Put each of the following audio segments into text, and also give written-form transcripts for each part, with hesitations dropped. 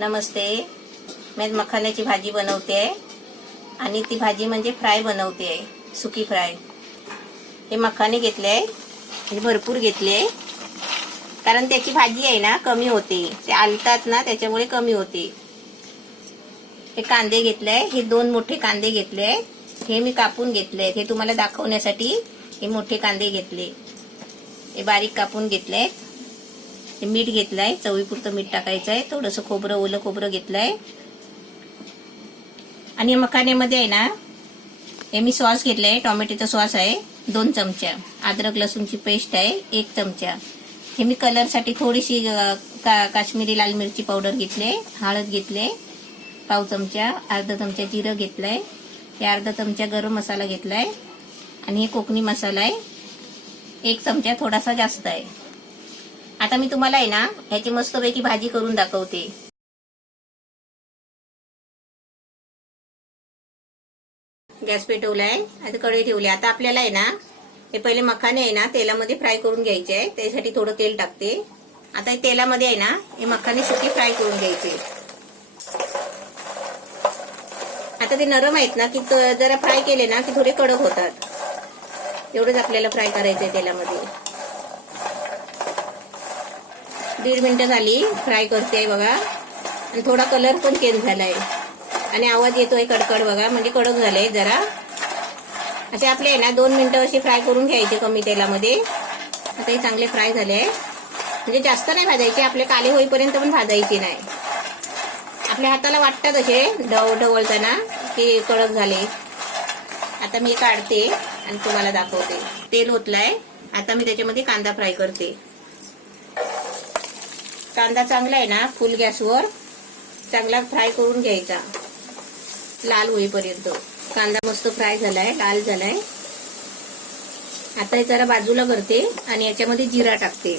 नमस्ते. मैं मखाण्याची भाजी बनवते आहे आणि ती भाजी म्हणजे फ्राय बनवते आहे, सुकी फ्राय. हे मखाने घेतले आहे, म्हणजे भरपूर घेतले आहे, कारण त्याची भाजी आहे ना कमी होते, ते आलतात ना त्याच्यामुळे कमी होते. हे कांदे घेतले आहे, हे 2 मोठे कांदे घेतले आहे, हे मी कापून घेतले आहेत. हे तुम्हाला दाखवण्यासाठी हे मोठे कांदे घेतले, हे बारीक कापून घेतले. हे मीठ घेतलंय, चवीपुरतं मीठ टाकायचं आहे. थोडंसं खोबरं, ओलं खोबरं घेतलंय. आणि मखाण्यामध्ये आहे ना हे मी सॉस घेतलाय, टोमॅटोचा सॉस आहे 2 चमचा, अद्रक लसूणची पेस्ट आहे 1 चमचा. हे मी कलरसाठी थोडीशी काश्मीरी लाल मिरची पावडर घेतले, हळद घेतले पाव चमचा, अर्धा चमचा जिरं घेतलंय, हे अर्धा चमचा गरम मसाला घेतलाय आणि हे कोकणी मसाला आहे 1 चमचा, थोडासा जास्त आहे. आता मी तुम्हाला आहे ना ह्याची मस्तपैकी भाजी करून दाखवते. गॅस पेटवलाय, आता कढई ठेवली. आता आपल्याला आहे ना हे पहिले मखाने आहे ना तेलामध्ये फ्राय करून घ्यायचे आहे. त्यासाठी थोडं तेल टाकते. आता तेलामध्ये आहे ना हे मखाने सुकी फ्राय करून घ्यायचे. आता ते नरम आहेत ना की जरा फ्राय केले ना की थोडे कडक होतात. एवढंच आपल्याला फ्राय करायचंय तेलामध्ये. 1.5 मिनिटं झाली फ्राय करते बघा, आणि थोडा कलर पण चेंज झालाय आणि आवाज येतोय कडकड बघा, म्हणजे कडक झालंय जरा. असे आपले आहे ना 2 मिनिटं असे फ्राय करून घ्यायचे कमी तेलामध्ये. आता हे चांगले फ्राय झाले, म्हणजे जास्त नाही भाजायचे, आपले काळे होईपर्यंत पण भाजायचे नाही. आपल्या हाताला वाटतात असे ढवळताना की कडक झाले. आता मी काढते आणि तुम्हाला दाखवते. तेल ओतलाय, आता मी त्याच्यामध्ये कांदा फ्राय करते. कांदा चांगला आहे ना फुल गॅसवर चांगला फ्राय करून घ्यायचा, लाल होईपर्यंत. कांदा मस्त फ्राय झालाय, लाल झालाय. आता हे जरा बाजूला करते आणि याच्यामध्ये जिरा टाकते.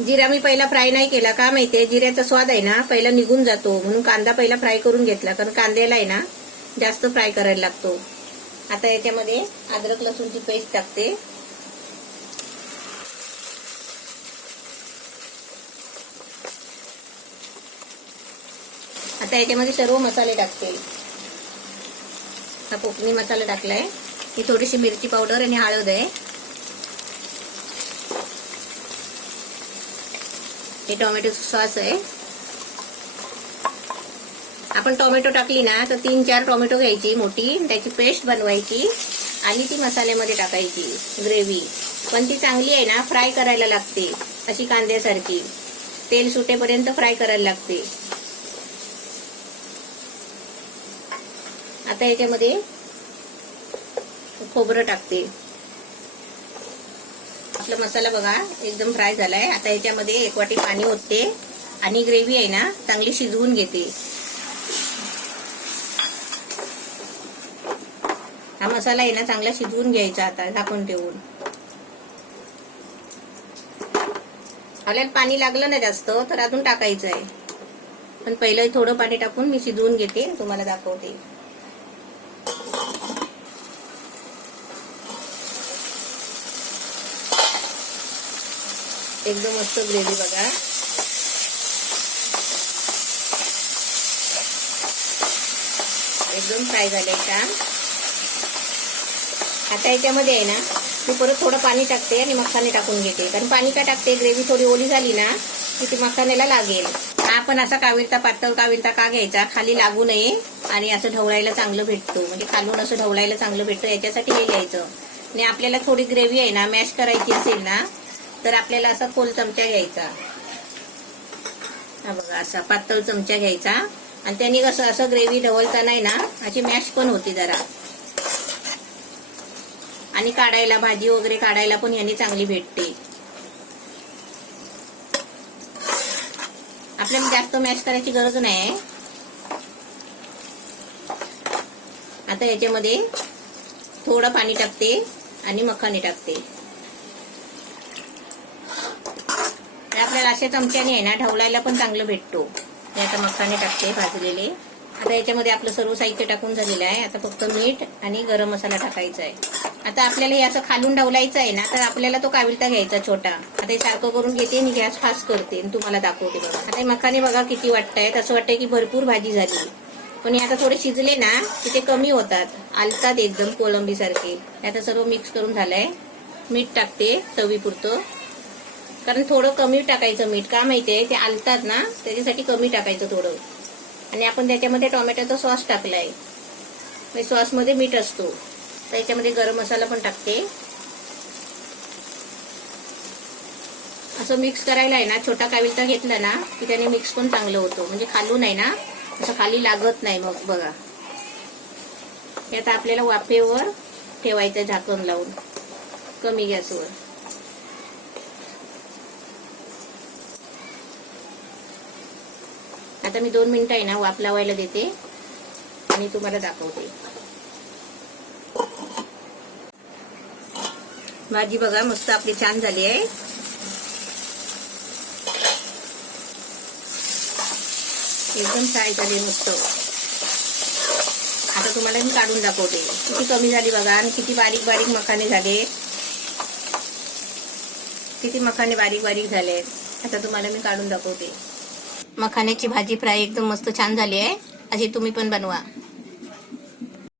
जिरा मी पहिला फ्राय नाही केला, का माहितीये जिऱ्याचा स्वाद आहे ना पहिला निघून जातो, म्हणून कांदा पहिला फ्राय करून घेतला, कारण कांद्याला आहे ना जास्त फ्राय करायला लागतो. आता याच्यामध्ये अद्रक लसूणची पेस्ट टाकते. आता याच्यामध्ये सर्व मसाले टाकते. हा कोकणी मसाला टाकलाय, ही थोडीशी मिरची पावडर आणि हळद आहे. हे टोमॅटो सॉस आहे. आपण टोमॅटो टाकली ना तर 3-4 टोमॅटो घ्यायची मोठी, त्याची पेस्ट बनवायची आणि ती मसाल्यामध्ये टाकायची ग्रेव्ही. पण ती चांगली आहे ना फ्राय करायला लागते, अशी कांद्यासारखी तेल सुटेपर्यंत फ्राय करायला लागते. आता याच्यामध्ये खोबरं टाकते. आपला मसाला बघा एकदम फ्राय झालाय. आता याच्यामध्ये 1 वाटी पाणी ओतते आणि ग्रेव्ही आहे ना चांगली शिजवून घेते. हा मसाला आहे ना चांगला शिजवून घ्यायचा. आता झाकून ठेवून. आपल्याला पाणी लागलं ना जास्त तर अजून टाकायचं आहे, पण पहिलं थोडं पाणी टाकून मी शिजवून घेते, तुम्हाला दाखवते. एकदम मस्त ग्रेव्ही बघा. एकदम फ्राय झाले छान. आता याच्यामध्ये आहे ना मी परत थोडं पाणी टाकते आणि मखाने टाकून घेते, कारण पाणी का टाकते, ग्रेव्ही थोडी ओली झाली ना की ती मखाण्याला लागेल. आपण असा काविळता, पातळ काविळता का घ्यायचा, खाली लागू नये आणि असं ढवळायला चांगलं भेटतो, म्हणजे खालून असं ढवळायला चांगलं भेटतं, याच्यासाठी हे घ्यायचं. आणि आपल्याला थोडी ग्रेव्ही आहे ना मॅश करायची असेल ना तर आपल्याला असा खोल चमचा घ्यायचा. हा बघा असा पातळ चमचा घ्यायचा, आणि त्याने कसं असं ग्रेव्ही ढवळताना आहे ना अशी मॅश पण होती जरा, आणि काढायला भाजी वगैरे काढायला पण याने चांगली भेटते. आपल्याला जास्त मॅश करायची गरज नाही. आता याच्यामध्ये थोडं पाणी टाकते आणि मखाने टाकते. आपल्याला अशा चमच्याने आहे ना ढवळायला पण चांगलं भेटतो. आता मखाने टाकते भाजलेले. आता याच्यामध्ये आपलं सर्व साहित्य टाकून झालेलं आहे. आता फक्त मीठ आणि गरम मसाला टाकायचा आहे. आता आपल्याला हे असं खालून ढवलायचं आहे ना, तर आपल्याला तो काविलता घ्यायचा छोटा. आता हे सारखं करून घेते आणि गॅस फास्ट करते आणि तुम्हाला दाखवते बघा. आता हे मखाने बघा किती वाटतायत, असं वाटतंय की भरपूर भाजी झाली. पण हे आता थोडे शिजले ना की ते कमी होतात, आलतात एकदम कोळंबी सारखे. आता सर्व मिक्स करून झालंय. मीठ टाकते चवीपुरतं, कारण थोडं कमी टाकायचं मीठ. का माहितीये, ते आलतात ना त्याच्यासाठी कमी टाकायचं थोडं. आणि आपण त्याच्यामध्ये टोमॅटोचा सॉस टाकलाय, सॉस मध्ये मीठ असतो. त्याच्यामध्ये गरम मसाला पण टाकते. असं मिक्स करायला आहे ना, छोटा काविलता घेतला ना की त्याने मिक्स पण चांगलं होतं. म्हणजे खालून आहे ना असं खाली लागत नाही. मग बघा, हे आता आपल्याला वाफेवर ठेवायचं झाकण लावून कमी गॅसवर. आता मी 2 मिनिटं आहे ना वाफ लावायला देते आणि तुम्हाला दाखवते. भाजी बघा मस्त आपली छान झाली आहे. एकदम फ्राय झाली मस्त. आता तुम्हाला मी काढून दाखवते किती कमी झाली बघा, आणि किती बारीक बारीक मखाने झाले. किती मखाने बारीक बारीक झाले. आता तुम्हाला मी काढून दाखवते. मखाण्याची भाजी फ्राय एकदम मस्त छान झाली आहे. अशी तुम्ही पण बनवा.